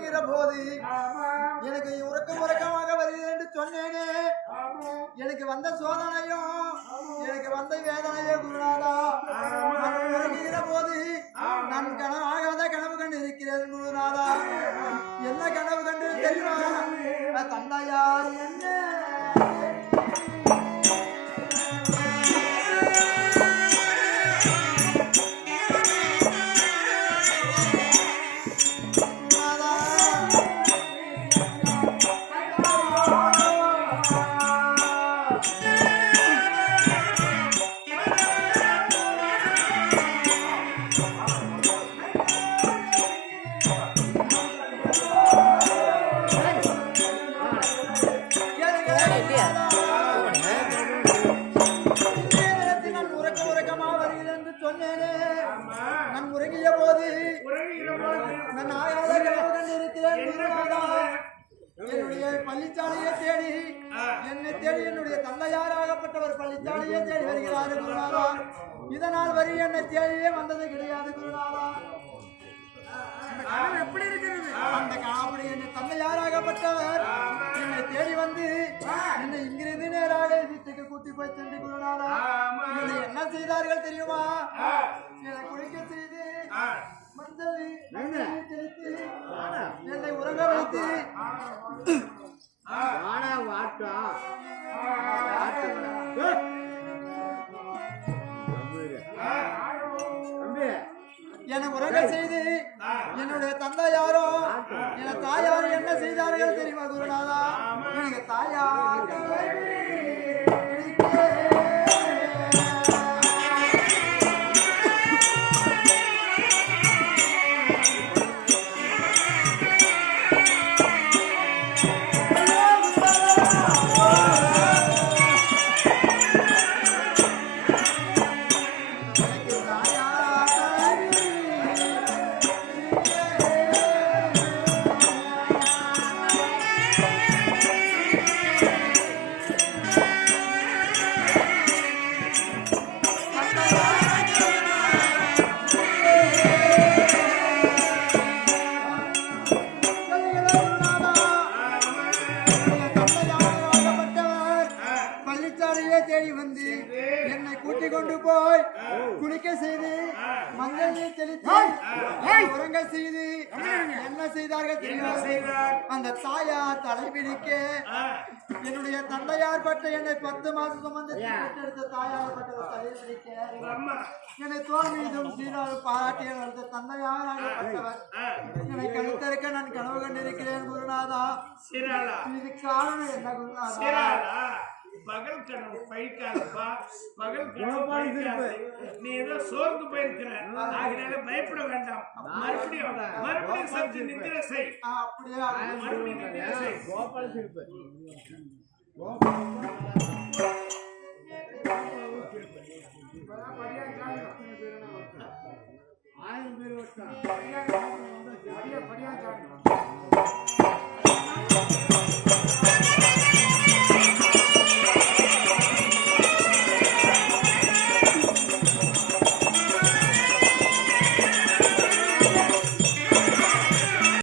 போது எனக்கு உறக்கம் உறக்கமாக வருகிறது என்று சொன்னேனே. எனக்கு வந்த சோதனையும் எனக்கு வந்த வேதனையே குருநாதா. உறங்குகிற போது நான் கனவாகாத கனவு கண்டு இருக்கிறேன் குருநாதா. என்ன கனவு கண்டு தெரியுமா? தந்தையார் என்ன? நான் உறங்கிய போது நான் கனவு கண்டு இருக்கிறேன். என்னுடைய பள்ளிச்சாலையை தேடி என்னை தேடி என்னுடைய தந்தையாராகப்பட்டவர் பள்ளிச்சாலையை தேடி வருகிறார் குருநாதா. இதனால் வரி என்னை தேடியே வந்தது கிடையாது குருநாதா. எப்படி இருக்கிறது? அந்த காவடி என்னை தந்தையாராகப்பட்டவர். என்னை தேடி வந்து என்னை இங்கிருந்து நேராக வீட்டுக்கு கூட்டி போய் சென்று குருநாதா. என்னை என்ன செய்தார்கள் தெரியுமா? என்னை குளிக்க செய்து மஞ்சள் தெளித்து என்னை உறங்க வைத்து. வாடா வாட்டா. என்னை உறங்க செய்து என்னுடைய தந்தையாரோ என தாயார் என்ன செய்தார்கள் தெரியுமா குருநாதா? எனக்கு தாயார். உறங்க செய்து என்ன செய்தார்கள் அந்த தாயார் தலைவிரிக்க என்னுடைய தந்தையார் பட்ட என்னை பத்து மாசம் சுமந்து தாயார் பட்ட தலைவிரிக்க. என்னை தோல் மீதும் சீரால் பாராட்டி எனது தந்தையாராகப்பட்டவர் என்னை கழுத்தறுக்க நான் கனவு கண்டிருக்கிறேன் குருநாதா. சிராளா இது காரணம் என்ன குருநாதா? பகல் கனவு பழிக்காதப்பா பகல் கனவு பழிக்காது நீ ஏதோ சோர்ந்து போயிருக்கிற. ஆகினால பயப்பட வேண்டாம். மறுபடியும் மறுபடியும் சற்று நித்திர செய். மறுபடியும் நித்திர செய். கோபால சிரிப்பு ஆயிரம்